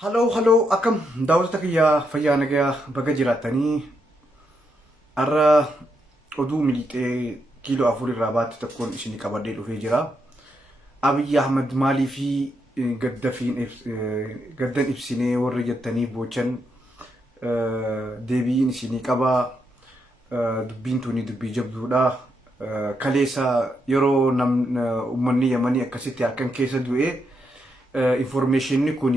Halo, akam daawwattoota kiyyaa fayyaa nagaa baga jiraatanii har'a oduu miliixee kiiloo 4 irraa baatti tokkoon isinii qabadhee dhufee jira. Abiyyi Ahmad maalii fi gaddan ibsinee warri jettanii boochan deebiin isinii qabaa. Dubbiin tuni dubbii jabduudha. Kaleessa yeroo uummanni Yamanii akkasitti harkan keessa du'ee information kun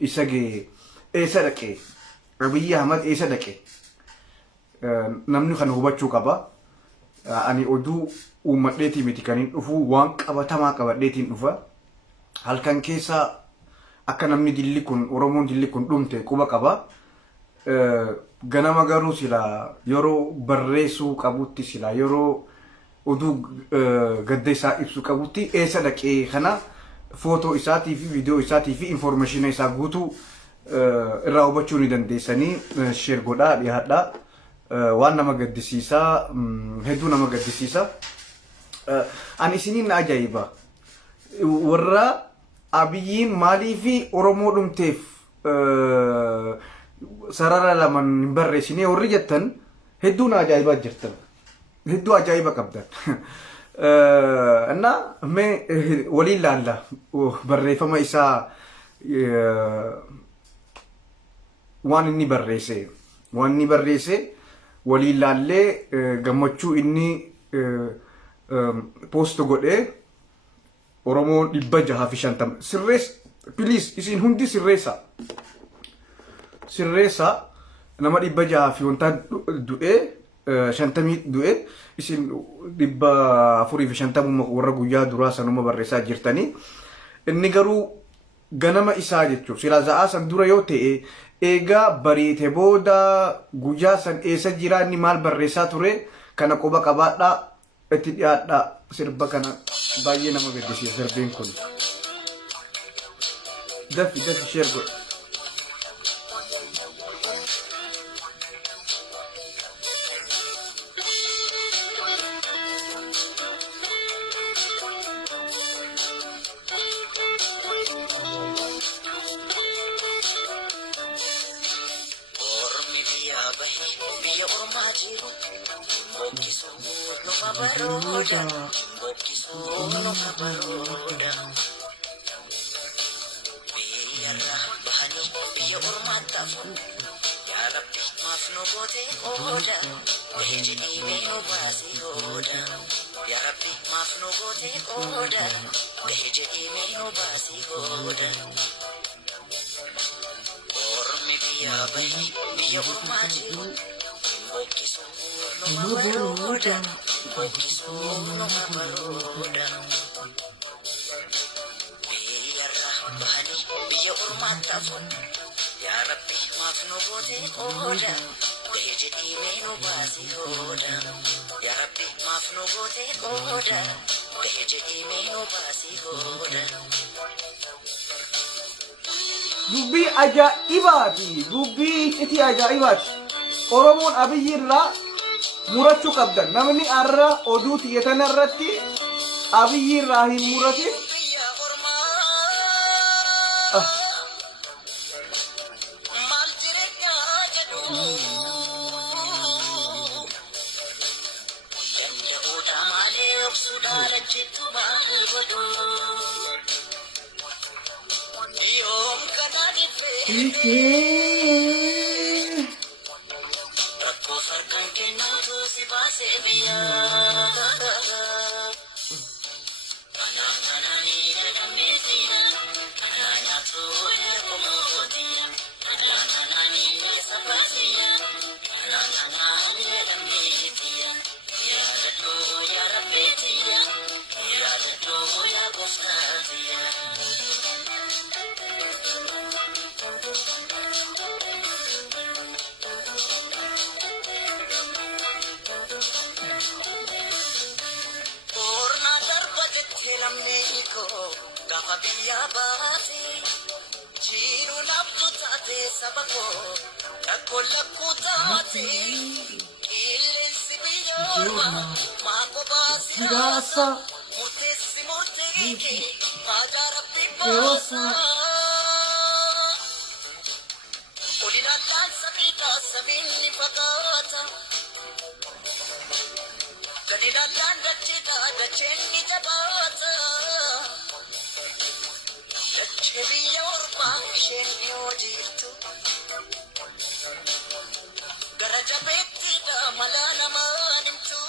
isa gee eessa dhaqee Abiyyi Ahmad eessa dhaqee namni kan hubachuu qaba. Ani oduu uummadheetii miti kan hin dhufu waan qabatamaa qabadheetiin dhufa. Halkan keessa akka namni dilli kun Oromoon dilli kun dhumte quba qaba. Ganama garuu sila yeroo barreessuu qabutti sila yeroo oduu gadda isaa ibsu qabutti eessa dhaqee kana footoo isaatii fi viidiyoo isaatii fi information isaa guutuu irraa hubachuu ni dandeessanii share godhaa dhiyaadhaa. Waan nama gaddisiisaa hedduu nama gaddisiisa. Ani isiniin ajaa'iba warra Abiyyiin maalii fi Oromoo dhumteef sarara lama hin barreessine warri jettan hedduun ajaa'ibaa jirtan, hedduu ajaa'iba qabdan. እና ወሊን ላላ በሬፈማ ኢሳ ዋንኒ በሬሴ ወሊን ላሌ ገመቹ ኢኒ ፖስት ጎዴ ኦሮሞ ዲበጃ ሀፊሻንተም ስሬስ ፕሊዝ ኢሲን ሁንዲ ስሬሳ ነማ ዲበጃ ሀፊ ወንታ ዱኤ shantamii du'e isin 450 warra guyyaa duraa sanuma barreessaa jirtanii. Inni garuu ganama isaa jechuun sila za'aa san dura yoo ta'e eegaa bariite booda guyyaa san eessa jira inni maal barreessaa ture kana quba qabaadhaa itti dhiyaadhaa. Sirba kana baay'ee nama gaddisiisa sirbeen kun. Dafi share godha. Dubbii ajaa'ibaati. Dubbii iti ajaa'ibaati. Oromoon Abiyyi irraa murachuu qabdan. Namni har'a oduu xiyyeetan irratti Abiyyi irraa hin muratin. Dachenni jabaata dachee biyya ormaa isheen dhiyoo jirtu gara jabeettidha mala namaan himtu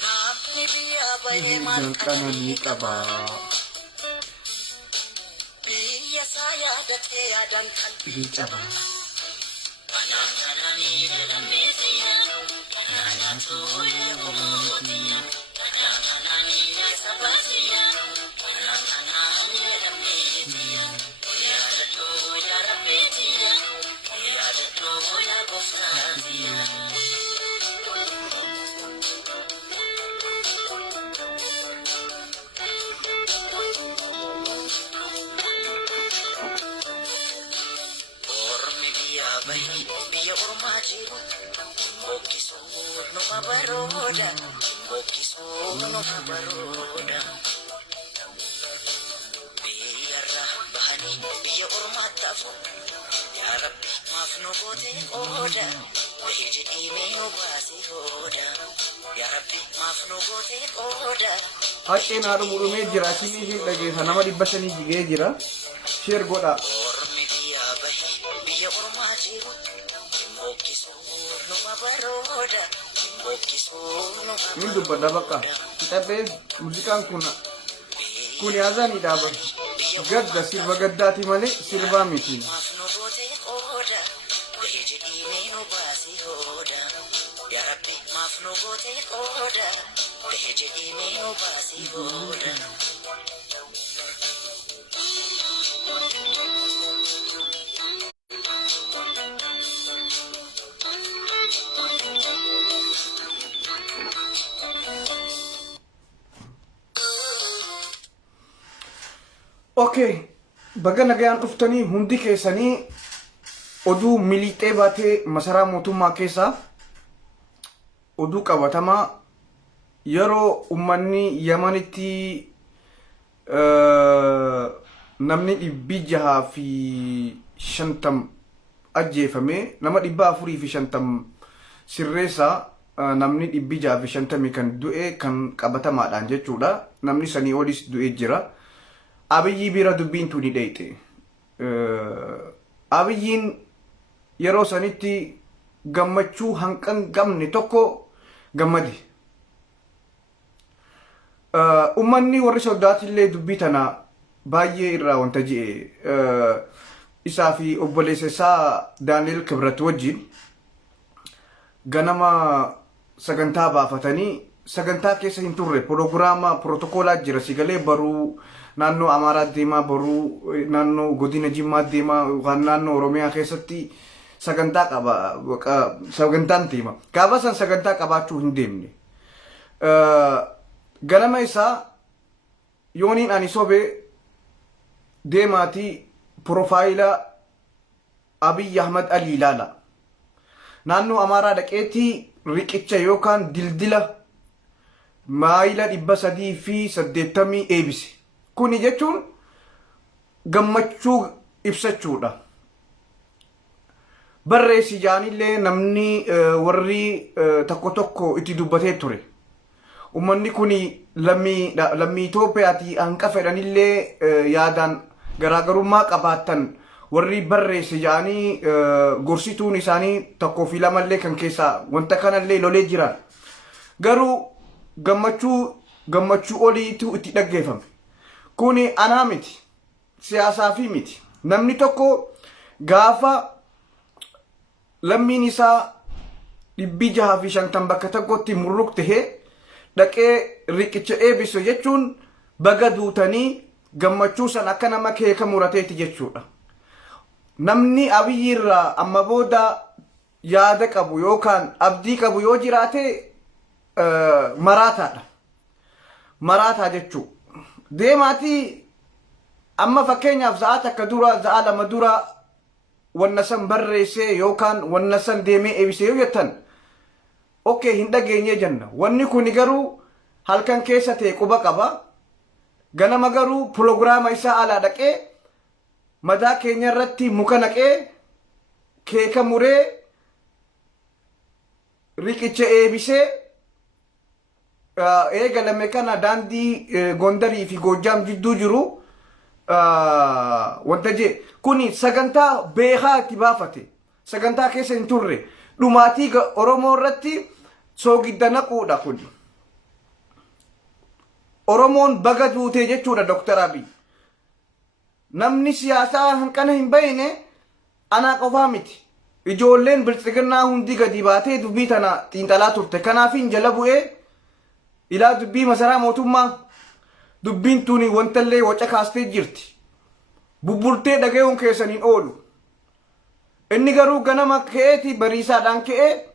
namni biyya bahee maal Qananii qaba. biyya isaa yaadatee yaadaan qalbii qaba. Biyya ormaa jiru bokkisuun numa barooda bokkisuun numa barooda biyyarra bahanii biyya ormaatti hafu yaa rabbi maaf nu goote qooda bahee jedhee mee nu baase hooda yaa rabbi maaf nu goote qooda. Haqqeen haadha mudumee jira. Siin isheen dhageessa nama 500 jigee jira. Sheer godha. Ormi biyya bahee biyya ormaa jiru bokkisuun numa barooda bokkisuun numa Min dubbadha bakka. Kitaabee muuziqaan kun yaazanii dhaaban. Gadda sirba gaddaati malee sirbaa miti. maaf nu goote qooda bahee jedhee mee nu baase hooda yaa rabbi maaf nu goote qooda bahee jedhee mee nu baase hooda. Okay, baga nagayaan dhuftanii hundi keessanii oduu miliixee baatee masaraa mootummaa keessaa oduu qabatamaa yeroo ummanni Yamanitti namni 650 ajjeefame nama 450 sirreessaa namni 650 kan du'e kan qabatamaadhaan jechuudha. Namni sanii olis du'e jira. Abiyyi bira dubbiin tuni dheeyte. Abiyyiin yeroo sanitti gammachuu hanqan gamne tokko gammade. Ummanni warri soddaatillee dubbii tana baay'ee irraa wanta ji'e. Isaa fi obboleessa isaa Daani'el Kibrat wajjin ganama sagantaa baafatanii sagantaa keessa hin turre proogiraama pirootokoolaa jira sigalee baruu naannoo Amaaraa deemaa baruu naannoo godina Jimmaa deemaa yookaan naannoo Oromiyaa keessatti sagantaa qaba sagantaan deema. Gaafa san sagantaa qabaachuu hin deemne. Ganama isaa yooniin ani sobe deemaatii profaayila Abiy Ahmad Ali ilaala. Naannoo Amaaraa dhaqeetii riqicha yookaan dildila maayila 380 eebise. Kuni jechuun gammachuu ibsachuudha. Barreessi jaanillee namni warri tokko tokko itti dubbatee ture. Ummanni kuni lammii Itoophiyaati hanqa fedhanillee yaadaan garaagarummaa qabaatan warri barreessi jaanii gorsituun isaanii tokkoo fi lamallee kan keessaa wanta kanallee lolee jiran. Garuu gammachuu oliitu itti dhaggeeffame. Kuni anaa miti. Siyaasaa fi miti. Namni tokko gaafa lammiin isaa 650 bakka tokkotti murruq tahee dhaqee riqicha eebisu jechuun baga duutanii gammachuu san akka nama keeka murateeti jechuudha. Namni Abiyyi irraa amma booda yaada qabu yookaan abdii qabu yoo jiraate maraataadha. Maraataa jechuu. Deemaatii amma fakkeenyaaf za'a takka dura za'a lama dura wanna san barreessee yookaan wanna san deemee eebisee yoo jettan okay hin dhageenye jenna. Wanni kuni garuu halkan keessa ta'e quba qaba. Ganama garuu proogiraama isaa alaa dhaqee madaa keenya irratti muka naqee keeka muree riqicha eebisee eegalame kana daandii Gondarii fi Goojjaam jidduu jiru wanta je kuni sagantaa beekaa itti baafate sagantaa keessa hin turre dhumaatii Oromoo irratti soogidda naquudha kuni. Oromoon baga duutee jechuudha Dr. Abiy. Namni siyaasaa hanqana hin bayne anaa qofaa miti. Ijoolleen biltsiginnaa hundi gadi baatee dubbii tana xiinxalaa turte. Kanaafin jala bu'ee ilaa dubbii masaraa mootummaa dubbiin tuni wantallee waca kaastee jirti. Bubbultee dhaga'uun keessaniin oolu. Inni garuu ganama ka'eeti bariisaadhaan ka'ee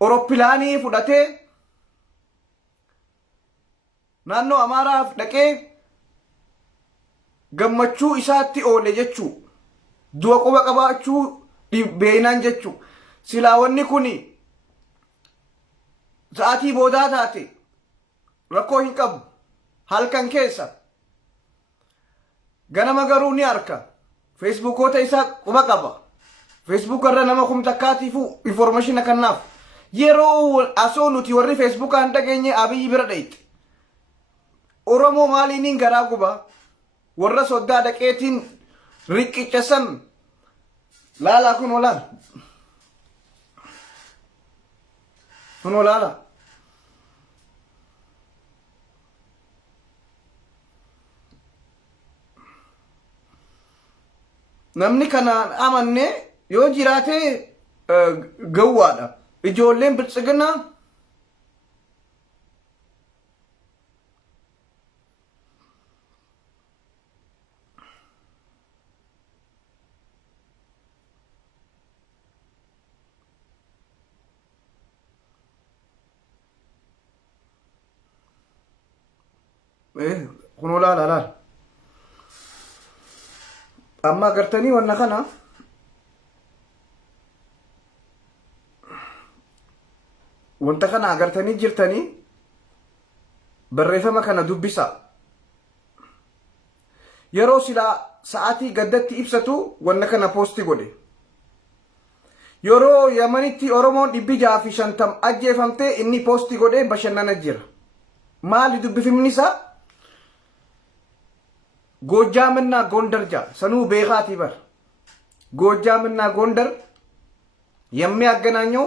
Orooppilaanii fudhatee naannoo Amaaraaf dhaqee gammachuu isaatti oole jechuu du'a quba qabaachuu beeynaan jechuu silaa wanni kuni sa'aatii boodaa taate rakkoo hin qabu halkan keessa ganama garuu ni arka feesbuukoota isaa quba qaba feesbuuk irra nama kumtakkaatiifu information kannaaf yeroo asoo nuti warri feesbuukaan dhageenye Abiyyi bira dhayte Oromoo maaliiniin garaa guba warra soddaa dhaqeetiin riqicha san laalaa kun olaal kun olaala namni kanaan amanne yoo jiraate gawwaadha ijoolleen biltsiginnaa kun olaala amma agartanii wanna kana wanta kana agartanii jirtanii barreeffama kana dubbisa yeroo silaa sa'aatii gaddatti ibsatu wanna kana poosti godhe yeroo Yamanitti Oromoon 650 ajjeefamte inni poosti godhe bashannana jira maali dubbifimni isaa ጎጃምና ጎንደር ጃ ሰኑ ቤኻት ይበር ጎጃምና ጎንደር የሚያገናኘው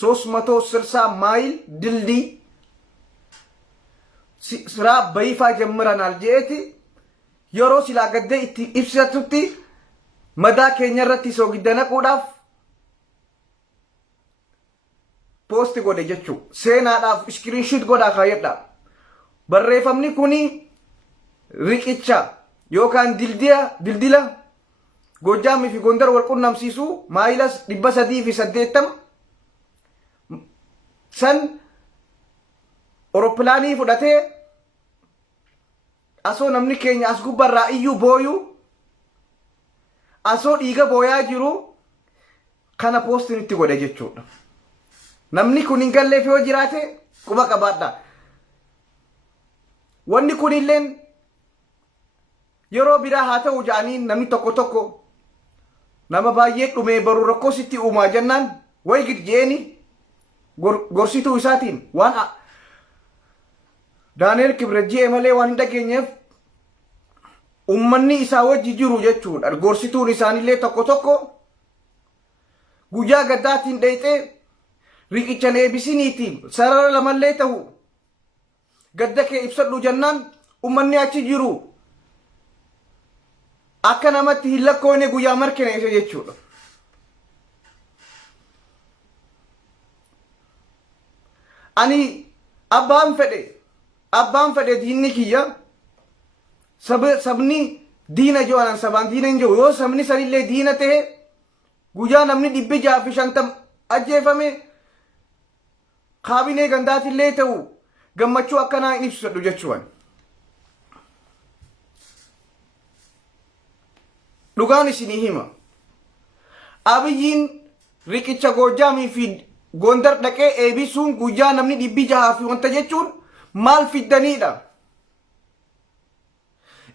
360 ማይል ድልድይ ስራ በይፋ ጀምረናል ጄቲ የሮ ሲላገደ ኢብሰቱቲ መዳ ኬኛረቲ ሶግደነ ቁዳፍ ፖስት ጎደ ጀቹ ሴናዳፍ ስክሪንሾት ጎዳ ካየዳ በሬፈምኒ ኩኒ ሪቂቻ yookaan dildila Gojaamii fi Gondar wal qunnamsiisu maayilas 380 san Orooppilaanii fudhatee asoo namni keenya as gubbarraa iyyuu booyu asoo dhiiga booyaa jiru kana poostiin itti godhe jechuudha. Namni kun hin galleef yoo jiraate quba qabaadha. Wanni kun illeen yeroo biraa haa ta'u jedhanii namni tokko tokko nama baay'ee dhumee baruu rakkoo sitti uumaa jennaan way gidjeeni gorsituu isaatiin waan Daaneel Kibret jee malee waan hin dhageenyeef ummanni isaa wajji jiru jechuudha. Gorsituun isaanillee tokko tokko guyyaa gaddaatiin dheeyxee riqicha leebisiniitiin sarara lamallee ta'u gadda kee ibsadhu jennaan ummanni achi jiru akka namatti hin lakkoone guyyaa markaneessa jechuudha. Ani abbaan fedhe diinni kiyya sabni diina joonan sabaan diina hin jiru yoo sabni sanillee diina ta'e guyyaa namni 650 ajjeefame kaabinee gandaatillee ta'u gammachuu akkanaa hin ibsadhu jechuudha. Dhugaan isinii hima. Abiyyiin riqicha Gojaamii fi Gondar dhaqee eebisuun guyyaa namni 600 fi wanta jechuun maal fiddaniidha.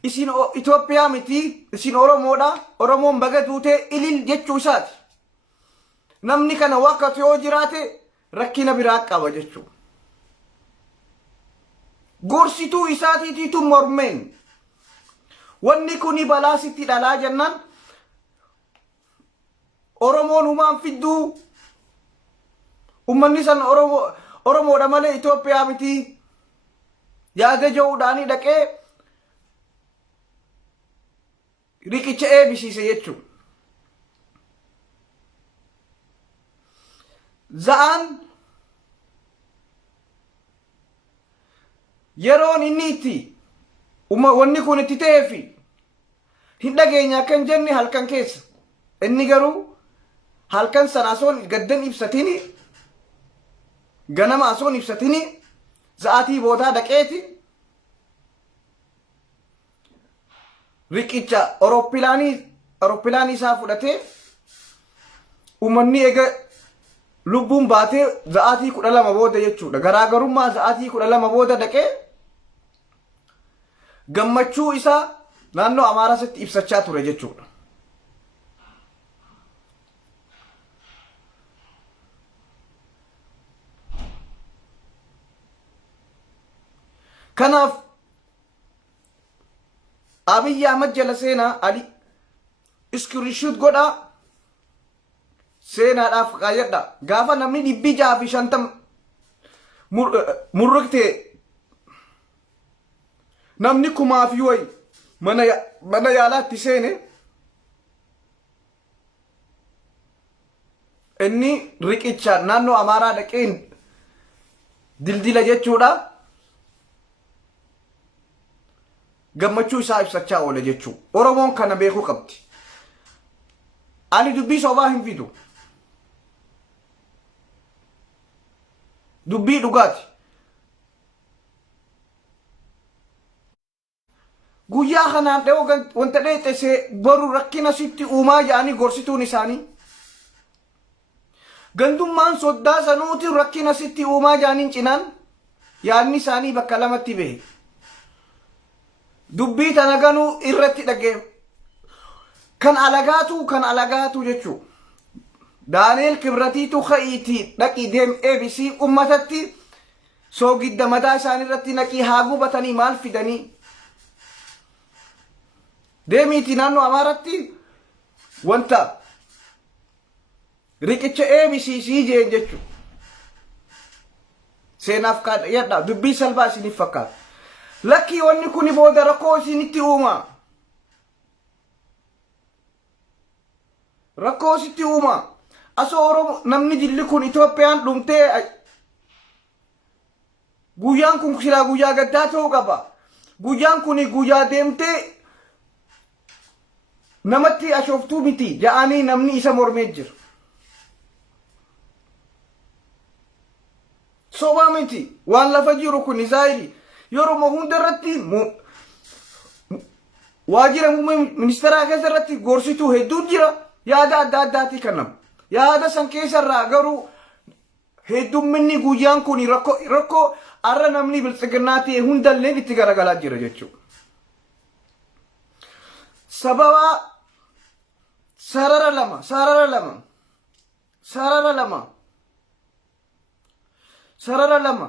Isin Itoophiyaa miti, isin Oromoodha. Oromoon baga duutee ilil jechuu isaati. Namni kana wakkatu yoo jiraate rakkina biraa qaba jechuudha. gorsituu isaatiitiitu mormeen wanni kuni balaa sitti dhalaa jennaan Oromoon humaan fidduu ummanni san Oromoodha malee Itoophiyaa miti yaada ja'uudhaanii dhaqee riqicha eebisiise jechuudha. Za'aan yeroon inni itti wanni kun itti ta'eefi hin dhageenya kan jenne halkan keessa inni garuu halkan sana asoon gaddan ibsatini ganama asoon ibsatini za'aatii boodaa dhaqeeti riqicha Awurooppilaanii isaa fudhatee ummanni eega lubbuun baatee za'aatii 12 booda jechuudha. Garaagarummaa za'aatii 12 booda dhaqee gammachuu isaa naannoo Amaaraatti ibsachaa ture jechuudha. Kanaaf Abiy Ahmed jala seenaa Ali iskiriishuut godhaa seenaadhaaf qaayadha. Gaafa namni 650 murrukte namni kumaaf wayi mana yaalaatti seene inni riqicha naannoo Amaaraa dhaqeen dildila jechuudha. Gammachuu isaa ibsachaa oole jechuu Oromoon kana beekuu qabdi. Ali dubbii sobaa hin fidu. Dubbii dhugaati. Guyyaa kanaan dhewoo wanta dheexesee boru rakkina sitti uumaa jedhanii gorsituun isaanii. Gandummaan soddaa sanuuti rakkina sitti uumaa jedhaniin cinaan yaadni isaanii bakka lamatti bahe. Dubbii tana ganuu irratti dhagee kan alagaatu jechuu Daaneel Kibratiitu ka'iitii dhaqii deem ABC ummatatti soogidda mataa isaanii irratti naqii haa gubatanii maal fidanii deemiitii naannoo Amaaratti wanta riqicha ABC jeen jechuu seenaaf kaadhiyadha dubbii salphaa isiniif fakkaata. Lakki wanni kuni booda rakkoo isinitti uuma. Rakkoo sitti uuma. Asoo Oromoo namni jilli kun Itoophiyaan dhumtee guyyaan kun silaa guyyaa gaddaa ta'uu qaba. Guyyaan kuni guyyaa deemtee namatti ashooftuu miti ja'anii namni isa mormee jira. Sobaa miti waan lafa jiru kun Israa'el yeroo hundarratti waajjira ministeeraa keessatti gorsituu hedduun jira yaada adda addaati kanam yaada san keessarraa garuu heddumminni guyyaan kun rakkoo arra namni biltsiginnaa ta'e hundallee itti garagalaa jira jechuudha. Sababa sarara lama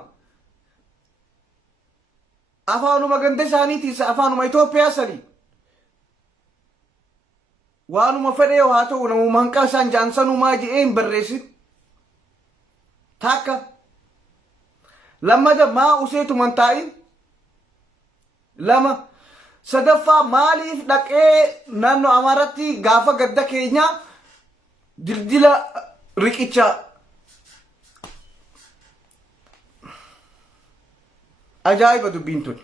afaanuma ganda isaaniitiis afaanuma Itoophiyaa sanii waanuma fedhee haa ta'u namuma hanqa isaan jaansanumaa je'een barreessin takka lammada maa useetuman taa'in lama sadaffaa maaliif dhaqee naannoo Amaaratti gaafa gadda keenya dildila riqicha ajaa'iba dubbiin tun.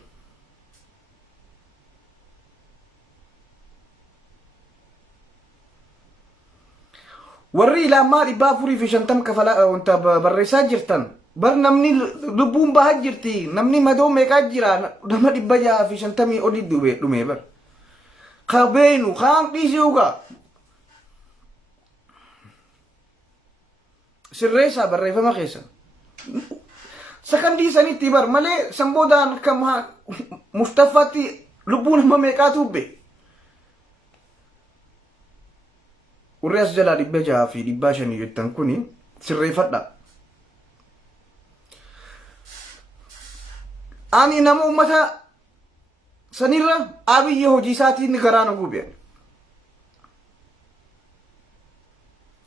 Warri ilaamaa 450 kafala wanta barreessaa jirtan bar namni lubbuun bahaa jirti namni madoo meeqaa jira nama 650 oli dhume bar qabeenu kaan dhiisuuga sirreessaa barreeffama keessa. Sakandii sanitti bar malee samboodaan kama Mustaffaatti lubbuun nama meeqaa tuubbe. Warri as jalaa 600 fi 500 jettan kuni sirreeffadha. ani nama ummata sanirra Abiyyi hojii isaatiin garaana gubeen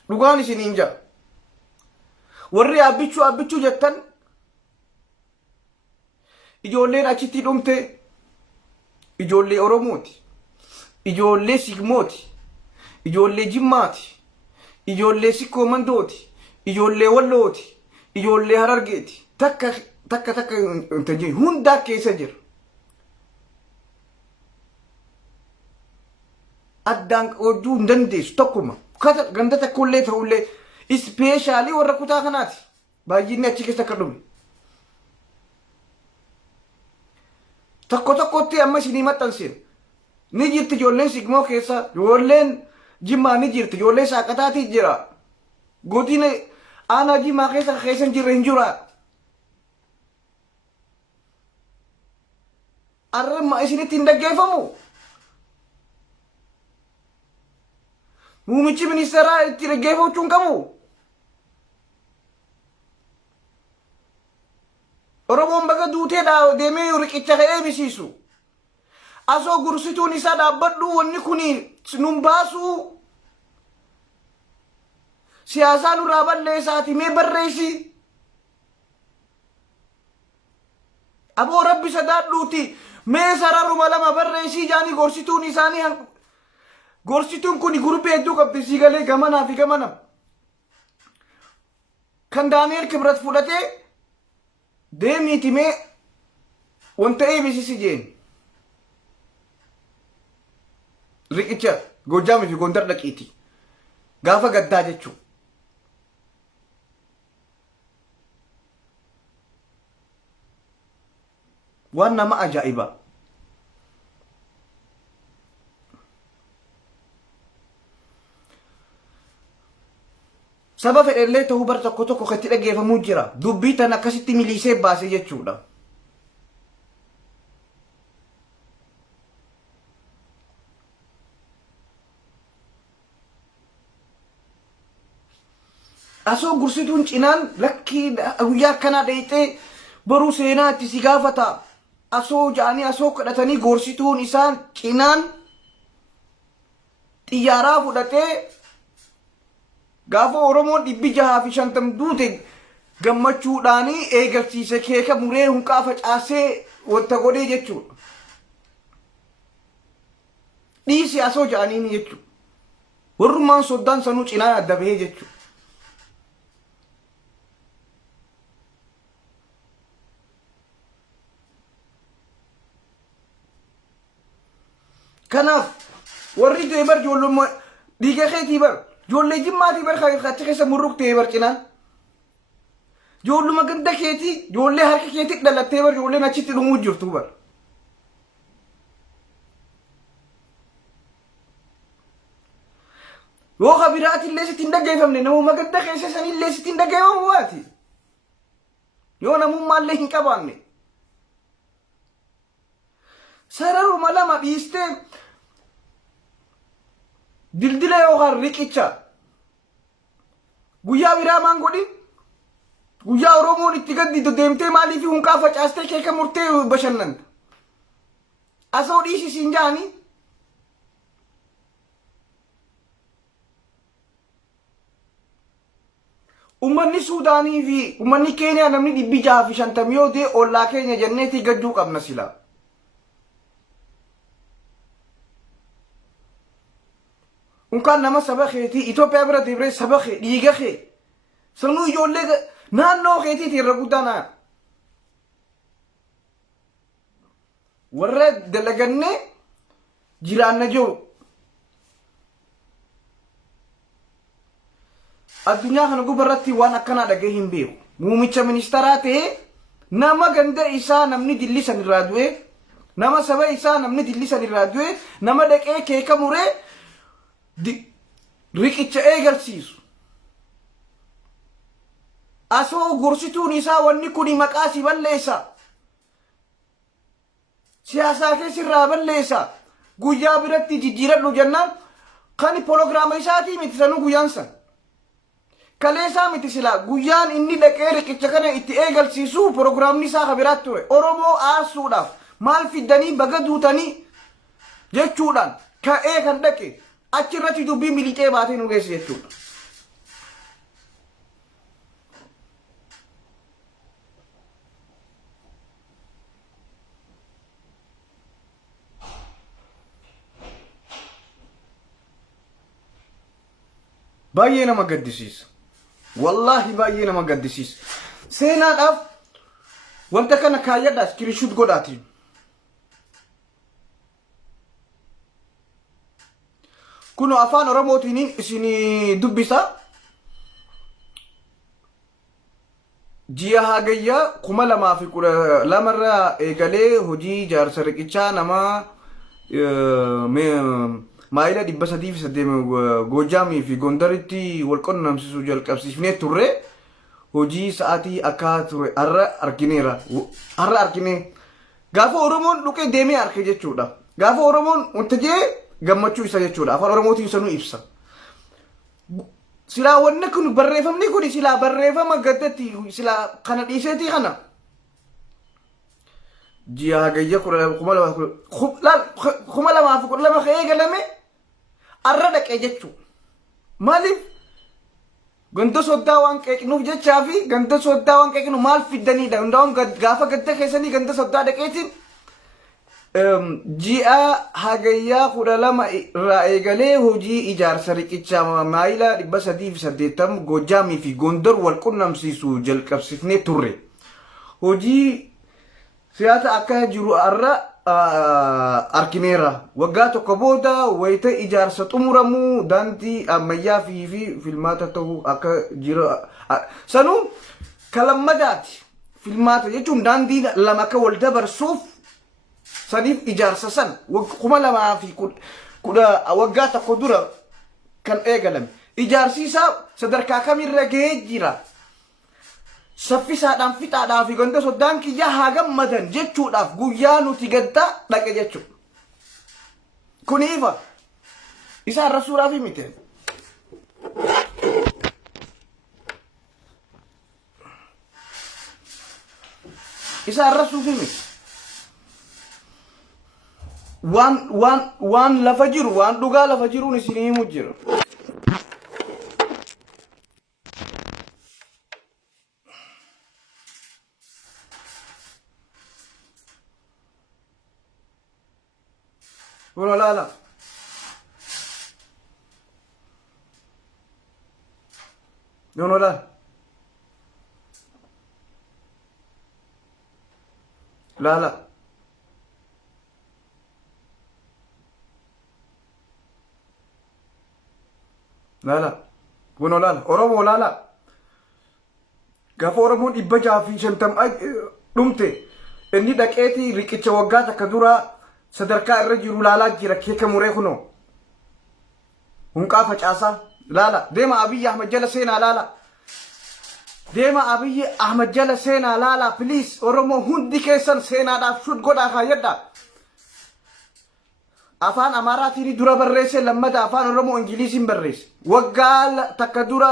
dhugaan isiniin jaa warri abbichuu jettan ijoolleen achitti dhumte ijoollee Oromooti, ijoollee Sigmooti, ijoollee Jimmaati, ijoollee Sikkoo Mandooti, ijoollee Wallooti, ijoollee Harargeeti. takka hundaa keessa jira. Addaan qooduu hin dandeessu tokkuma. Ganda takkollee ta'ullee ispeeshaalii warra kutaa kanaati. Baay'inni achi keessa akka dhume. Tokkotti amma isinii maxxanseen. Ni jirti ijoolleen Sigmoo keessa, ijoolleen Jimmaa ni jirti, ijoollee Saaqataatii jira. Godina aanaa Jimmaa keessa hin jirre hin jira. Arrama isinitti hin dhaggeeffamu. Muummichi ministeeraa itti dhaggeeffachuu hin qabu. Oromoon baga duutee deemee riqicha ka'ee bisiisu. Asoo gursituun isaa dhaabbadhu wanni kuni nun baasu. Siyaasaa nurraa balleessaati mee barreessi. Aboo rabbi sadaadhuuti mee sararuma lama barreessii jaanii gorsituun isaanii gorsituun kuni gurbee hedduu qabdi sii galee gamanaa fi gamana. Kan Daani'el Kibrat fudhatee deemiiti mee wanta eebisisi jeen. Riqicha Gojaamii fi Gondar dhaqiiti. Gaafa gaddaa jechuun. Waan nama ajaa'iba. Saba fedhellee ta'uu bar tokko katti dhaggeeffamuu jira. Dubbii tan akkasitti miliisee baase jechuudha. Asoo gursituun cinaan lakkii guyyaa akkanaa dheeyxee baruu seenaa itti si gaafata. Asoo ja'anii asoo kadhatanii gorsituun isaan cinaan xiyyaaraa fudhatee gaafa Oromoon 650 duute gammachuudhaanii eegalchiise keeka muree hunqaa facaasee wanta godhee jechuudha. Dhiisi asoo ja'anii jechuudha. Warrummaan soddaan sanuu cinaa adda bahee jechuudha. Kanaaf warri deebar ijoollummaa dhiiga keetii bar ijoollee Jimmaatii bar achi keessa murruqtee bar cinaan ijoolluma ganda keetii ijoollee harka keetii dhalattee bar ijoolleen achitti dhumuu jirtu bar. Yoo kabiraati illee sitti hin dhaggeeffamne namuma ganda keessa sanii illee sitti hin dhaggeeffamu waati. Yoo namummaa illee hin qabaanne. Sararuma lama dhiistee dildila yookaan riqicha guyyaa biraa maan godhin guyyaa Oromoon itti gaddi deemtee maaliif hunqaa facaastee keeka murtee bashannanta. Asoo dhiisi siin jaanii ummanni Suudaanii fi ummanni Keeniyaa namni 650 yoo ta'e ollaa keenya jenneetii gadduu qabna silaa. Unkaan nama saba keetii Itoophiyaa bira deebi'ee saba kee dhiiga kee sanuu ijoollee naannoo keetiiti irra guddaanaa. Warra dalagannee jiraanna jiru. Addunyaa kana gubarratti waan akkanaa dhagee hin beeku. Muummicha ministeeraa ta'ee nama ganda isaa namni dillisan irraa du'e nama saba isaa namni dillisan irraa du'e nama dhaqee keeka muree riqicha eegalchiisu. Asoo gorsituun isaa wanni kuni maqaa si balleessa. Siyaasaa keessirraa balleessa. Guyyaa biratti jijjiiradhu jennaan kan proogiraama isaatii miti sanuu guyyaan san. kaleessaa miti silaa guyyaan inni dhaqee riqicha kana itti eegalsiisuu pirogiraamni isaa kabiraatti ture oromoo aarsuudhaaf maal fiddanii baga duutanii jechuudhaan ka'ee kan dhaqe achirratti dubbii milixee baatee nu geesse jechuudha. baay'ee nama gaddisiisa wallahi baay'ee nama gaddisiisa seenaadhaaf wanta kana kaayyadhaa iskiriishuut godhaatiin kuno afaan oromootiin isin dubbisa ji'a hagayyaa 2012 irraa eegalee hojii ijaarsa riqichaa namaa maayila 308 Gojaamii fi Gondaritti wal qunnamsiisuu jalqabsiifnee turre hojii sa'aatii akka ture har'a argine gaafa oromoon dhuqee deemee arke jechuudha gaafa oromoon wanta jee gammachuu isa jechuudha afaan oromootiin isa nu ibsa silaa wanni kun barreeffamni kun silaa barreeffama gaddatti silaa kana dhiiseetii kana ji'a hagayya 2012 ka'ee galame arra dhaqee jechuudha maaliif ganda soddaa waan qeeqnuuf jechaa fi ganda soddaa waan qeeqnu maal fiddaniidha hundaa'uun gaafa gadda keessanii ganda soddaa dhaqeetiin ji'a hagayyaa 12 irraa eegalee hojii ijaarsa riqichaa maayila 380 Gojaamii fi Gondar wal qunnamsiisuu jalqabsiifnee turre hojii siyaasa akka jiru arra arkineera waggaa tokko booda wayita ijaarsa xumuramuu daandii ammayyaa fi filmaata ta'uu akka jira sanuu kalammadaati filmaata jechuun daandii lama akka wal dabarsuuf saniif ijaarsa san 2010 waggaa tokko dura kan eegalame ijaarsi isaa sadarkaa kamirra gahee jira saffisaadhaan fixaadhaa fi ganda soddaan kiyyaa haa gammadan jechuudhaaf guyyaa nuti gaddaa dhaqe jechuudha. Kuniifa isa irra suuraa fi miti. Isa irra suufi miti. Waan lafa jiru waan dhugaa lafa jiruun isinii himu jira. Bueno, la. No, la. La. Bueno, la. Oromo, la. Gaafa Oromoon 650 dhumte inni dhaqeetii riqicha waggaa takka duraa sadarkaa irra jiru laalaa jira keeka muree kuno hunqaa facaasaa laala deema Abiyyi Ahmad jala seenaa laala deema Abiyyi Ahmad jala seenaa laala please Oromoo hundi keessan seenaadhaaf shut godhaa kaayyadhaa afaan Amaaraatiin dura barreesse lammata afaan Oromoo Ingiliisiin barreesse waggaa takka dura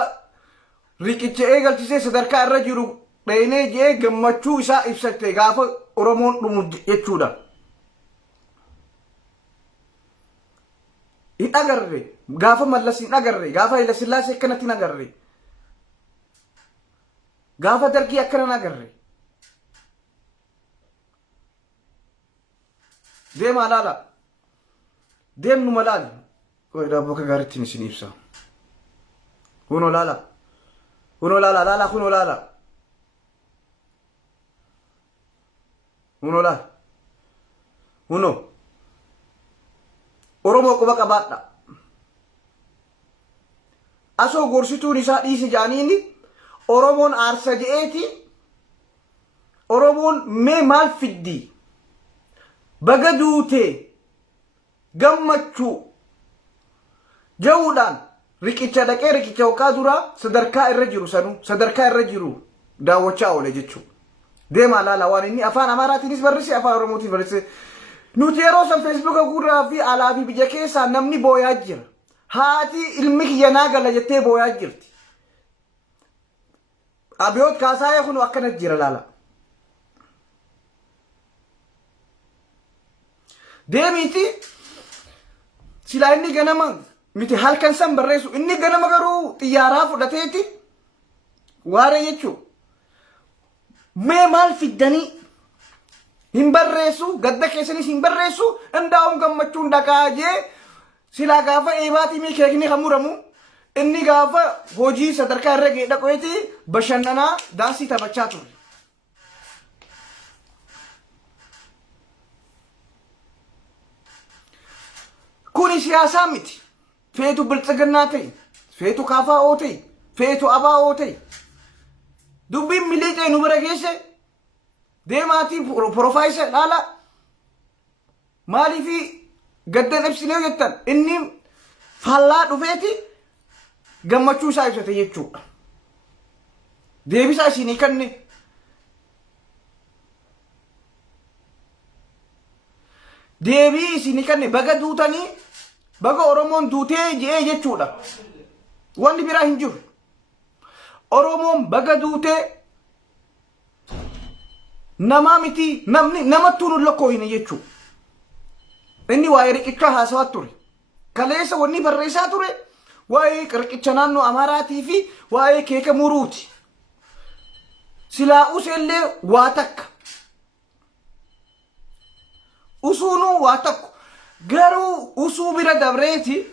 riqicha eegalchisee sadarkaa irra jiru dheenee jee gammachuu isaa ibsate gaafa Oromoon dhumu jechuudha. In agarre gaafa Mallas in agarre gaafa Haile Sillaasee akkanatti hin agarre gaafa Dargii akkana hin agarre deema laala deemnu malaali qoydaa boka gaariitiin isin ibsa kuno laala kuno laala kuno laala kuno laala kuno Oromoo quba qabaadha asoo gorsituun isaa dhiisi jaaniini Oromoon aarsa je'eeti Oromoon mee maal fiddi baga duutee gammachuu jawuudhaan riqicha dhaqee riqicha waggaa duraa sadarkaa irra jiru sanuu sadarkaa irra jiru daawwachaa oole jechuudha deemaa laala waan inni afaan Amaaraatiinis barreesse afaan Oromootiin barreesse nuti yeroo san Facebook gurraa fi alaa fi biyya keessaa namni booyaa jira haati ilmi kiyya naa gala jettee booyaa jirti Abiyoot Kaasaayee kun akkanatti jira laala. Deemiiti silaa inni ganama miti halkan san barreessu inni ganama garuu xiyyaaraa fudhateeti waare jechuu. Mee maal fiddanii hin barreessu gadda keessanis hin barreessu indaa'uun gammachuun dhaqaa jee silaa gaafa eebaatii mii keekni kan muramu inni gaafa hojii sadarkaa irra ga'e dhaqooti bashannanaa daansii taphachaa ture. Kuni siyaasaa miti. Feetu biltsiginnaa ta'e, feetu KFO ta'e, feetu ABO ta'e. Dubbiin miliixee nu bira geesse deemaatii profaayisar dhaala maaliifi gaddan ibsinee jettan inni faallaa dhufeeti gammachuu isaa ibsate jechuudha. Deebisaa isinii kanne deebii isinii kanne baga duutanii baga Oromoon duutee jee jechuudha. Wanni biraa hin jiru. Oromoon baga duutee nama miti namni namattuu nu lakkoo hin jechuudha. Inni waa'ee riqicha haasawaa ture. Kaleessa wanni barreessaa ture waa'ee riqicha naannoo Amaaraatii fi waa'ee keeka muruuti. Silaa usellee waa takka. Usuunuu waa takku. Garuu usuu bira dabreeti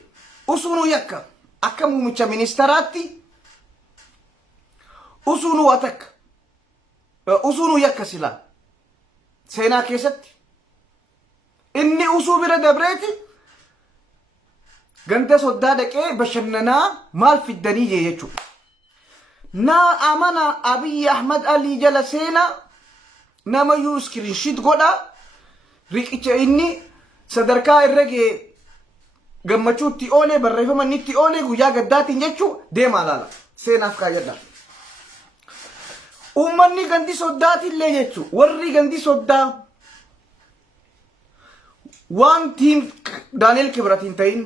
usuunuu yakka. Akka muummicha ministeraatti usuunuu waa takka. Usuunuu yakka silaa. Seenaa keessatti. Inni usuu bira dabreeti ganda soddaa dhaqee bashannanaa maal fiddanii jee jechuudha. Naa amana Abiy Ahmad Ali jala seenaa nama yuu screenshot godha riqicha inni sadarkaa irra ga'e gammachuutti oolee barreeffama inni itti oolee guyyaa gaddaatiin jechuu deemaa laala seenaaf kaayyadha. Uummanni gandi soddaatillee jechuu warri gandi soddaa waan tiim Daani'el Kibratiin ta'in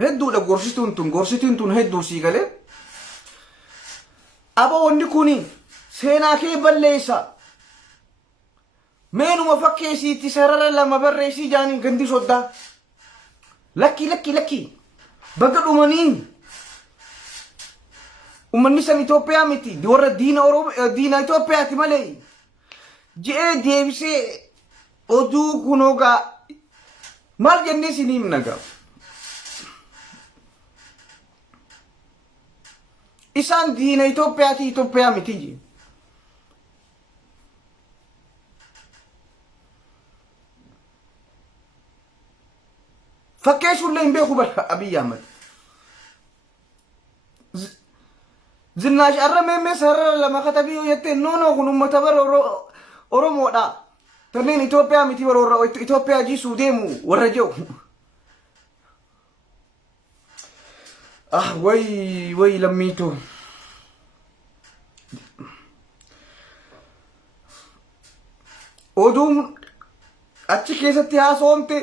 hedduudha gorsituun tun hedduu sii galee aboonni kuni seenaa kee balleessa meenuma fakkeessiitti sarara lama barreessii jaaniin gandi soddaa lakki baga dhumanii ummanni san Itoophiyaa miti warra diina Itoophiyaati malee je'ee deebisee oduu kunoogaa maal jennee siniif nagaa. Isaan diina Itoophiyaati Itoophiyaa miti jee. Fakkeessuullee hin beeku bara Abiy Ahmad. Zinnaash arra meemmee sarara lama katabii yoo jettee noonoo kun uummata bara Oromoodha. Tanneen Itoophiyaa miti bara warra Itoophiyaa jiisuu deemu warra jiru. Way lammiitu. Oduun achi keessatti haasawamte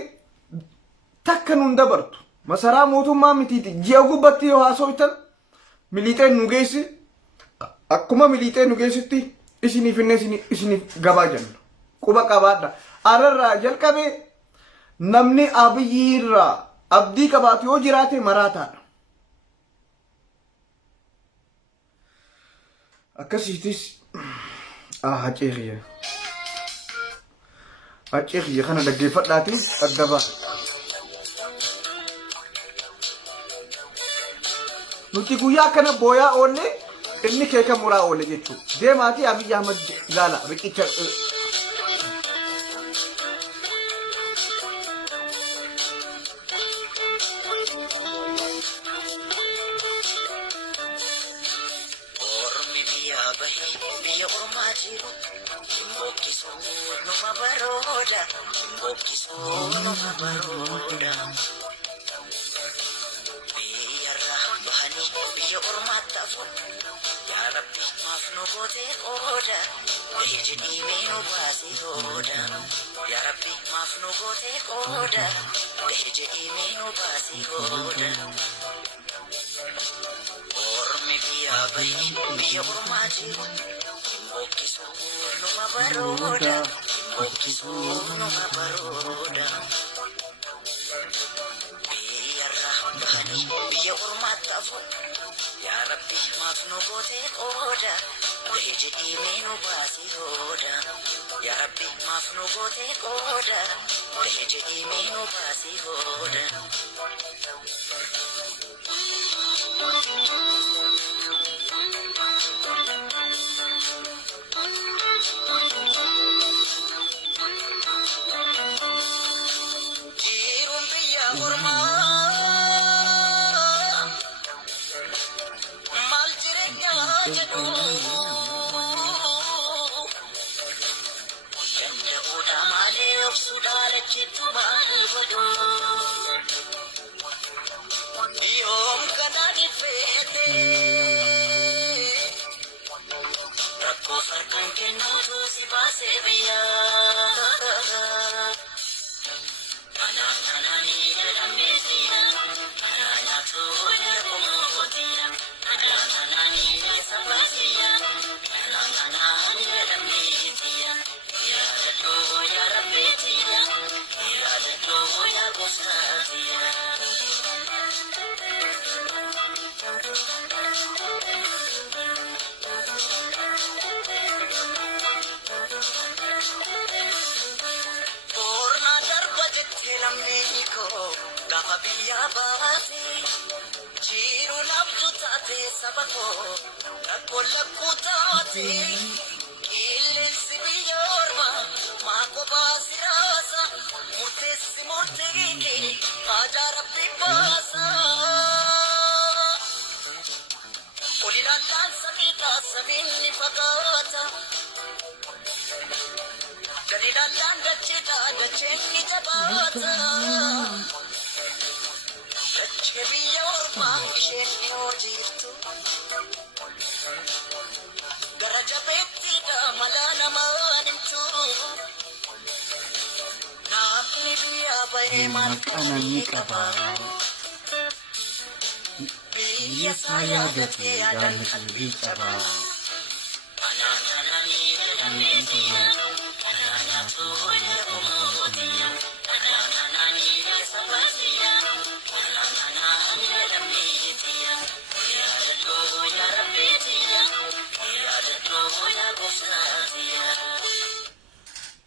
takka nun dabartu. Masaraa mootummaa mitiiti. Ji'a gubbatti yoo haasawtan miliixeen nu geessi. Akkuma miliixeen nu geessitti isiniif inne isiniif gabaa jenna. Quba qabaadha. Ararraa jalqabee namni Abiyyiirraa abdii qabaatu yoo jiraate maraataadha. Akkasiitis haceeqiyya kana dhaggeeffadhaati adda ba'a. Nuti guyyaa kana booyaa oolle inni keeka muraa oolle jechuudha. Deemaatii Abiy Ahmad ilaala riqicha. Biyya ormaa jiru bokkisuu numa barooda bokkisuu numa barooda biyyarraa bahanii biyya ormaatti hafu yaa Rabbi maaf nu gootee qooda bahee jedhii mee nu baasee qooda yaa Rabbi maaf nu gootee qooda bahee jedhii mee nu baasee qooda ormi biyya bahini biyya ormaa jiru bokkisuu numa barooda bokkisuu numa barooda biyyarra bahanii biyya ormaatti afu yaa rabbi maaf nu gootee qooda bahee jedhii mee nu baasii hooda yaa rabbi maaf nu gootee qooda bahee jedhii mee nu baasii hooda.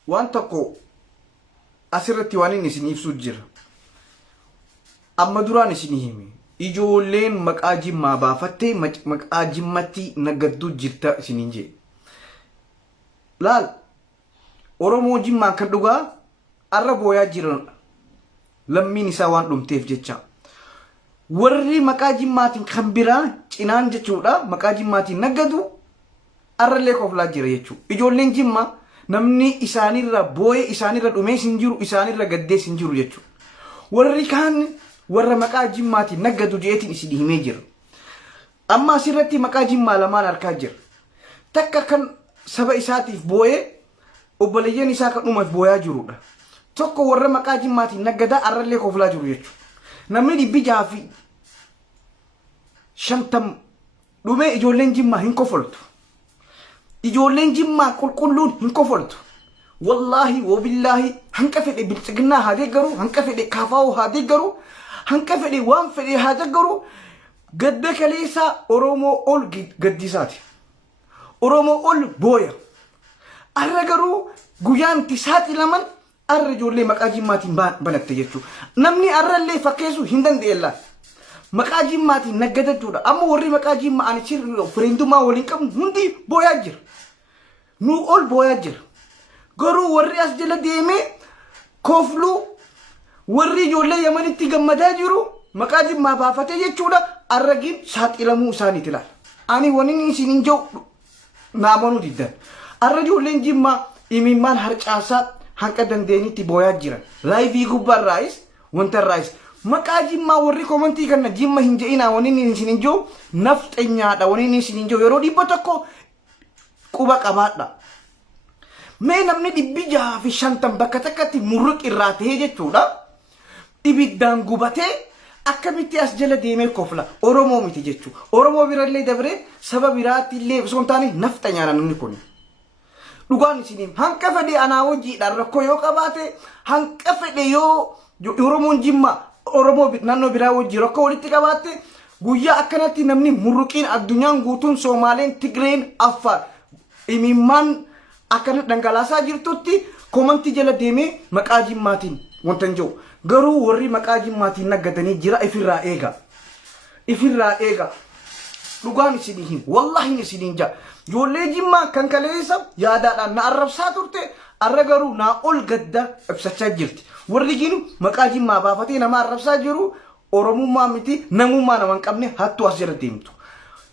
waan tokko asirratti waan inni isin ibsu jira. Amma duraan isin himi ijoolleen maqaa jimmaa baafattee maqaa jimmatti nagadduu jirta isiniin jee. Laal Oromoo jimmaan kan dhugaa arra booyaa jiran lammiin isaa waan dhumteef jecha. Warri maqaa jimmaatiin kan biraa cinaan jechuudha maqaa jimmaatiin nagadu arrallee koflaa jira jechuudha. Ijoolleen jimmaa namni isaanirra booye isaanirra dhumee sin jiru isaanirra gaddee sin jiru jechuudha. Warri kaan warra maqaa jimmaatiin nagadu jeetiin isin himee jira. Amma asirratti maqaa jimmaa lamaan harkaa jira. Takka kan saba isaatiif booye obboleeyyan isaa kan dhumaaf booyaa jirudha. Tokko warra maqaa jimmaatiin nagadaa arrallee koflaa jiru jechuudha. Namni 650 dhumee ijoolleen jimmaa hin kofaltu. Ijoolleen jimmaa qulqulluun hin kofaltu. Wallahi wabillahi hanqa fedhe bilchignaa haa deeggaru, hanqa fedhe kaafaa'u haa deeggaru, hanqa fedhe waan fedhe haa deeggaru. Gadda kaleessa Oromoo ol gaddisaati. Oromoo ol booya. Arra garuu guyyaan tisaati laman arra ijoollee maqaa jimmaatiin banatte jechuudha. Namni arrallee fakkeessu hin danda'ella. Maqaa jimmaatiin naggadachuudha. Amma warri maqaa jimmaa ani fireendumaa waliin qabnu hundi booyaa jira. Nu ol booyaa jira. Garuu warri as jala deemee kofluu warri ijoollee Yamanitti gammadaa jiru maqaa jimmaa baafatee jechuudha. Arragiin saaxilamuu isaaniiti laala. Ani waniin isiniin jiru naamanuu diddan. Arra ijoolleen jimmaa imimmaan harcaasaa hanqa dandeenitti booyaa jiran. Laayivii gubbaan raayis wanta raayis. Maqaa jimmaa warri komantii kana jimma hin je'inaa waniin isiniin jiru nafxanyaadha waniin isiniin jiru yeroo dhibba tokko quba qabaadha. Mee namni 650 bakka takkatti murruq irraa ta'ee jechuudha. Ibiddaan gubatee akkamitti as jala deemee kofla Oromoo miti jechuudha. Oromoo birallee dabree saba biraattillee osoo hin taane nafta nyaara namni kun. Dhugaan isiniin hanqa fedhe anaa hojiidhaan rakkoo yoo qabaate hanqa fedhe yoo Oromoon Jimmaa Oromoo naannoo biraa wajji rakkoo walitti qabaatte guyyaa akkanatti namni murruqiin addunyaan guutuun Soomaaleen Tigreen Affaar imimmaan akkana dhangalaasaa jirtutti komantii jala deemee maqaa Jimmaatiin wanta hin jiru. Garuu warri maqaa Jimmaatiin naggatanii jira ifirraa eega. Ifirraa eega. Dhugaan isiniin wallahi isiniin jaa. Ijoollee Jimmaa kan kaleessa yaadaadhaan na arrabsaa turte arra garuu naa ol gadda ibsachaa jirti. Warri ginu maqaa Jimmaa baafatee nama arrabsaa jiru Oromummaa miti namummaa nama hin qabne hattuu as jala deemtu.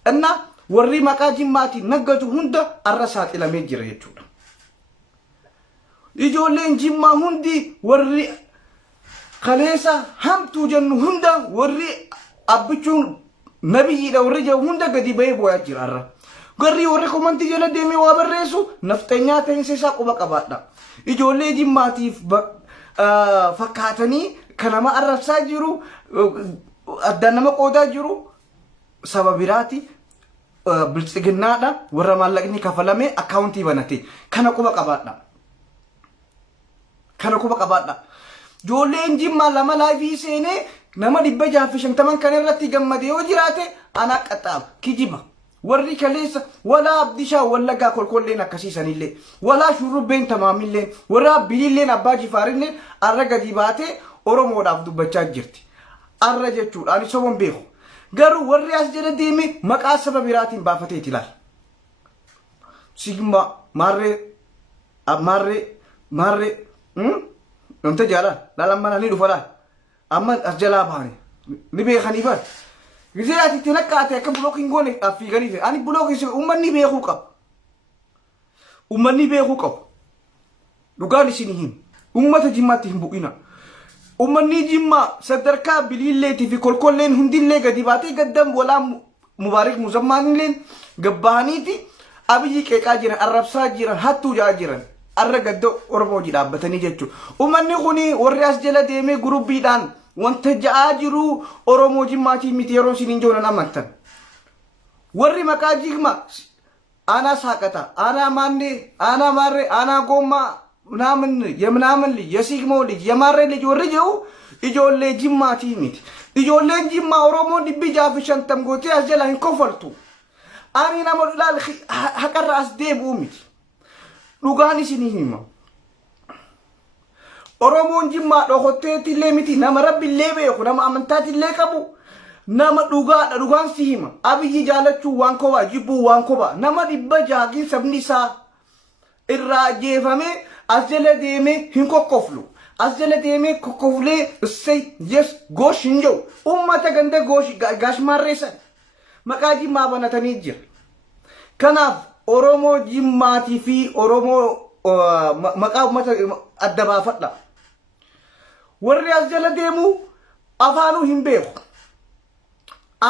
Innaa warri maqaa Jimmaatiin naggatu hunda arra saaxilamee jira jechuudha. Ijoolleen Jimmaa hundi warri kaleessa hamtuu jennu hunda warri abbichuun nabiyyiidha warri jedhu hunda gadi bahee boo'aa jira arra. Garri warri komantii jala deemee waa barreessu naftanyaa ta'insa isaa quba qabaadha. Ijoollee Jimmaatiif fakkaatanii kan nama arrabsaa jiru addaan nama qoodaa jiru saba biraati bilchiginnaadha warra maallaqni kafalame akkaawuntii banate kana quba qabaadha. Kana quba qabaadha. Ijoolleen Jimmaa lama laayifii seenee nama 650 kan irratti gammade yoo jiraate ana qaxaaba kijiba. Warri kaleessa wala abdishaa wallagaa kolkolleen akkasiisanillee wala shurrubbeen tamaamillee warra bililleen abbaa jifaarillee arra gadi baatee Oromoodhaaf dubbachaa jirti. Arra jechuudha ani soban beeku. Garuu warri as jala deeme maqaa saba biraatiin baafatee ilaal. Sigma marree namta jala lalamana ni dhufala amma as jalaa baane ni beekanii bara. Gizee ati itti nakkaate akka bulookiin goone affiiganii fe ani bulookiin uummanni beekuu qaba. Uummanni beekuu qaba. Dhugaan isin hin uummata Jimmaatti hin bu'ina. Uummanni Jimmaa sadarkaa bililleetii fi kolkolleen hundillee gadi baatee gaddam walaa Mubaarak Muzammaanilleen gabbaaniiti abiyyi qeeqaa jiran arrabsaa jiran hattuu jaa jiran arra gadda Oromoo dhaabbatanii jechuudha. Uummanni kuni warri as jala deemee gurubbiidhaan wanta ja'aa jiru Oromoo Jimmaatii miti yeroo isiniin joonan amantan. Warri maqaa Jimmaa aanaa saaqata, aanaa maannee, aanaa maarree, aanaa goommaa ምናምን የምናምን ልጅ የሲግማው ልጅ የማረ ልጅ ወርጀው ኢጆሌ ጅማቲ ሚት ኢጆሌ ጅማ ኦሮሞ ዲቢ ጃፍሸን ተምጎቴ አጀላን ኮፈልቱ አኒና ሞላል ሐቀራ አስዴቡ ሚት ዱጋኒ ሲኒሂማ ኦሮሞን ጅማ ዶሆቴቲ ሌሚቲ ነመ ረቢ ሌቤኩ ነመ አመንታቲ ሌቀቡ ነመ ዱጋን ሲሂማ አብይ ጃለቹ ዋንኮባ ጅቡ ዋንኮባ ነመ ዲበ ጃጊን ሰብኒሳ ኢራጄፈሜ Asjala deemee hin kokkoflu. Asjala deemee kokkofleeissay yes goosh hin jiru. Uummata ganda goosh gaash marreessan. Maqaa Jimmaa banatanii jira. Kanaaf Oromoo Jimmaatii fi Oromoo maqaa uummata adda baafadha. Warri asjala deemu afaanuu hin beeku.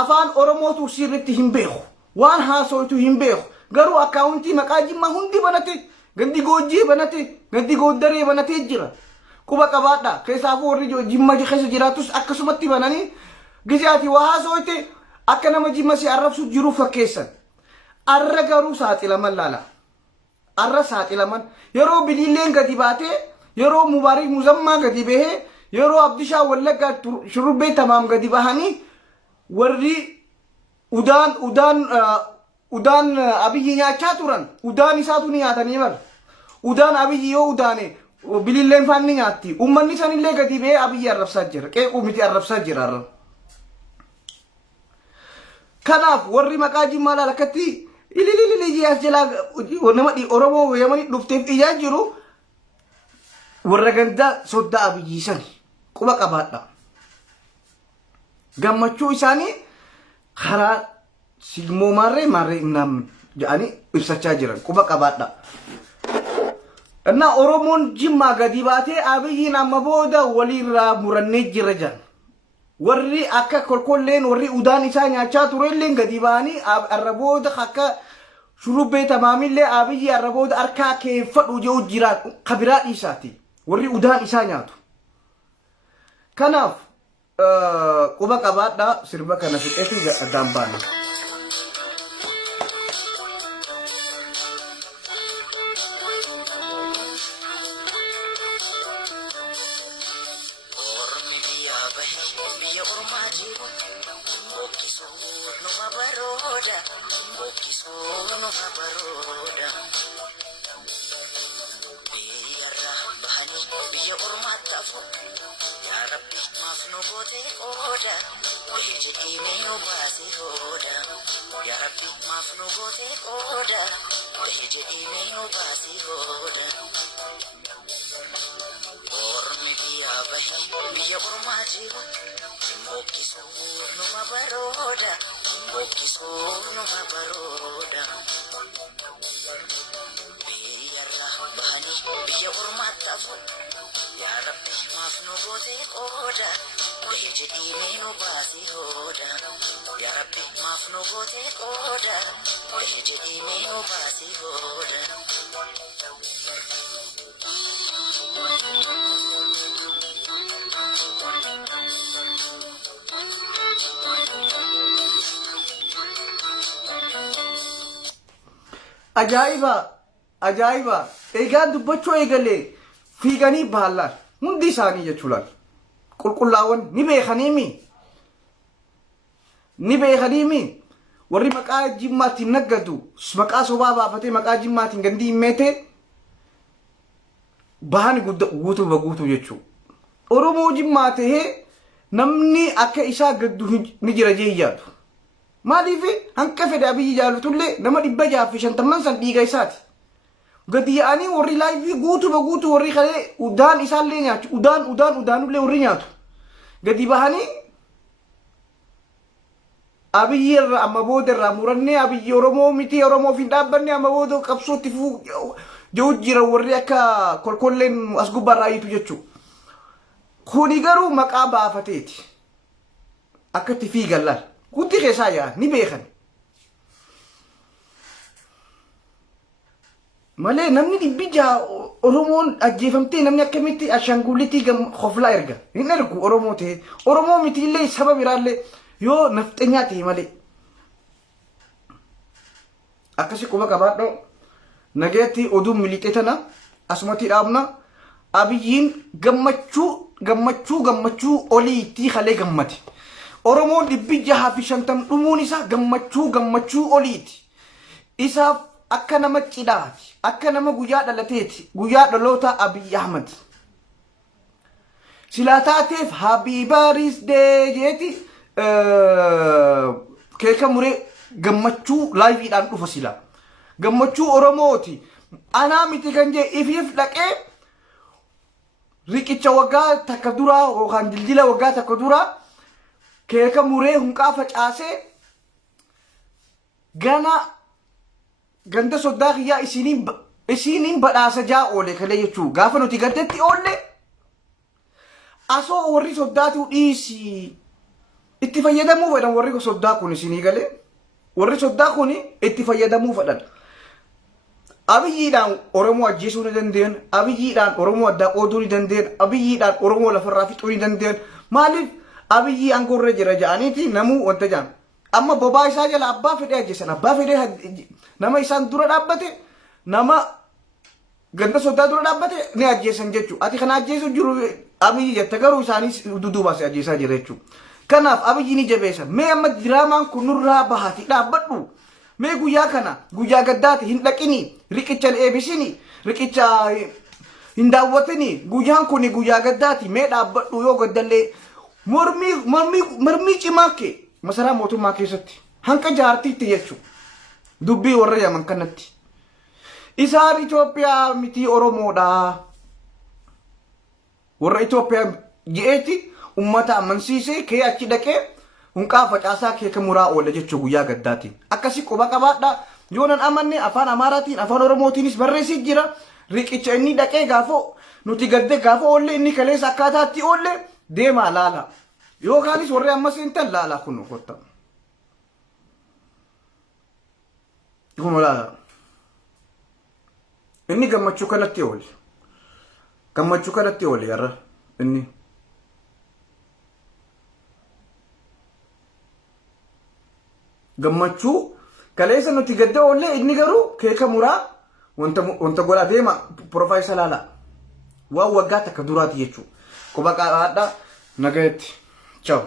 Afaan Oromootu sirriitti hin beeku. Waan haasoytu hin beeku. Garuu akkaawuntii maqaa Jimmaa hundi banate. Gandi goojjii banate, gandi gooddaree banatee jira. Quba qabaadha. Keessaafuu warri Jimma keessa jiraatus akkasumatti bananii gizaati waa haasooyte akka nama Jimma si arrabsu jiru fakkeessan. Arra garuu saaxilaman laala. Arra saaxilaman. Yeroo bililleen gadi baatee, yeroo Mubaarak Muzammaa gadi bahee, yeroo Abdishaa Wallaggaa shurrubbee tamaam gadi bahanii warri udaan abiyyi nyaachaa turan. Udaan isaatu ni nyaatanii bara. Udaan abiyyi yoo udaane bililleen faanni nyaatti. Uummanni sanillee gadi bahee abiyyi arrabsaa jira. Qeequu miti arrabsaa jira arra. Kanaaf warri maqaa Jimmaa laalakkatti ililililii as jalaa nama Oromoo yamanii dhufteef iyyaa jiru warra gandaa soddaa abiyyi sani quba qabaadha. Gammachuu isaanii karaa sigmoo maarree namni jedhanii ibsachaa jiran quba qabaadha. Innaa Oromoon Jimmaa gadi baatee abiyyiin amma booda walirraa murannee jira jan. Warri akka kolkolleen warri udaan isaa nyaachaa turelleen gadi baanii arra booda akka shurrubbee tamaamillee abiyyi arra booda harkaa keeffadhu jedhu jiraan kabiraa dhiisaati. Warri udaan isaa nyaatu. Kanaaf quba qabaadha sirba kana fixeetii addaan baana. Ormi biya bahi biya ormaa jiru bokkisuu numa barooda bokkisuu numa barooda biyyarra bahanii biyya ormaatti hafu yaa rabbi maaf nu goote qooda bahee jedhee nu baase hooda yaa rabbi maaf nu goote qooda bahee jedhee nu baase hooda. Ormi biya bahi biya ormaa jiru bokkisuu numa barooda bokkisuu numa barooda biyyarra bahanii biyya ormaatti hafu yaa rabbi maaf nu goote qooda bahee jedhee nu baase hooda yaa rabbi maaf nu goote qooda bahee jedhee nu baase hooda. Ajaa'iba eegaan dubbachuu eegalee fiiganii baallaan hundi isaanii jechuudhaan qulqullaawwan ni beekaniimi warri maqaa jimmaatiin naggatu maqaa sobaa baafatee maqaa jimmaatiin gandi himmeete bahani guutuuba guutuu jechuudha. Oromoo jimmaa tahee namni akka isaa gaddu ni jira jeeyyaatu. Maaliif hanqa fedhe Abiyyi jaallatullee nama 650 san dhiiga isaati. Gadi yaa'anii warri laayifii guutuuba guutuu warri kalee udaan isaallee nyaatu udaanullee warri nyaatu. Gadi bahanii Abiyyi irraa amma booda irraa murannee Abiyyi Oromoo miti Oromoof hin dhaabbanne amma booda qabsootti jiru jira warri akka kolkolleen as gubbaarraa yitu jechuudha. Kuni garuu maqaa baafateeti. Akkatti fiigan laal. Guutti keessaa yaa ni beekan. Malee namni 600 Oromoon ajjeefamtee namni akkamitti ashaangulitii hoflaa erga. Hin ergu Oromoo ta'e. Oromoo miti illee saba biraallee yoo nafxenyaa ta'e malee. Akkasi quba qabaadho. Nageetti oduun miliqee tana asumatti dhaabna. Abiyyiin gammachuu oliitti halee gammate. Oromoon 650 dhumuun isaa gammachuu oliiti. Isaaf akka nama cidhaati. Akka nama guyyaa dhalateeti. Guyyaa dhaloota Abiyyi Ahmad. Silaa taateef happy birthday jeeti keeka muree gammachuu laayiviidhaan dhufa silaa. Gammachuu Oromooti. Anaa miti kan jee ifiif dhaqee riqicha waggaa takka duraa yookaan jildila waggaa takka duraa keeka muree hunqaa facaasee ganda soddaa kiyyaa isiniin badhaasa jaa oole kalee jechuun gaafa nuti gandetti oolle asoo warri soddaatu dhiisi itti fayyadamuu fedhan warri soddaa kun isinii galee warri soddaa kun itti fayyadamuu fedhan. Abiyyiidhaan Oromoo ajjeesuu ni danda'an, Abiyyiidhaan Oromoo addaa qooduu ni danda'an, Abiyyiidhaan Oromoo lafarraa fixuu ni danda'an. Maaliif Abiyyi aangoorra jira ja'aniiti namuu wanta jaan. Amma bobaa isaa jala abbaa fedhee ajjeesan, abbaa fedhee nama isaan dura dhaabbate, nama ganda soddaa dura dhaabbate ni ajjeesan jechuudha. Ati kana ajjeesuu jiru Abiyyi jette garuu isaanis duduubaas ajjeesaa jira jechuudha. Kanaaf Abiyyi ni jabeessa. Mee amma diraamaan kun nurraa bahati dhaabbadhu. Mee guyyaa kana guyyaa gaddaati hin dhaqini riqicha eebisini riqicha hin daawwatini guyyaan kun guyyaa gaddaati mee dhaabbadhu yoo gaddallee mormii cimaa kee masaraa mootummaa keessatti hanqa jaartiitti jechuudha. Dubbii warra Yaman kanatti isaan Itoophiyaa miti Oromoodha. Warra Itoophiyaa je'eeti ummata amansiisee kee achi dhaqee hunqaa facaasaa keeka muraa oola jechuun guyyaa gaddaatiin. Akkasii quba qabaadha. Yoonan amanne afaan Amaaraatiin afaan Oromootiinis barreessi jira. Riqicha inni dhaqee gaafa nuti gadde gaafa oolle inni kaleessa akkaataatti oolle deemaa laala. Yookaanis warri amma seentan laala kun kotta. Kun laala. Inni gammachuu kanatti oole. Gammachuu kanatti oole yarra inni. gammachuu kaleessa nuti gadda oolle inni garuu keeka muraa wanta godhaa deema profaayisa laala waan waggaa takka duraati jechuudha quba qaadhaa nagayetti ciao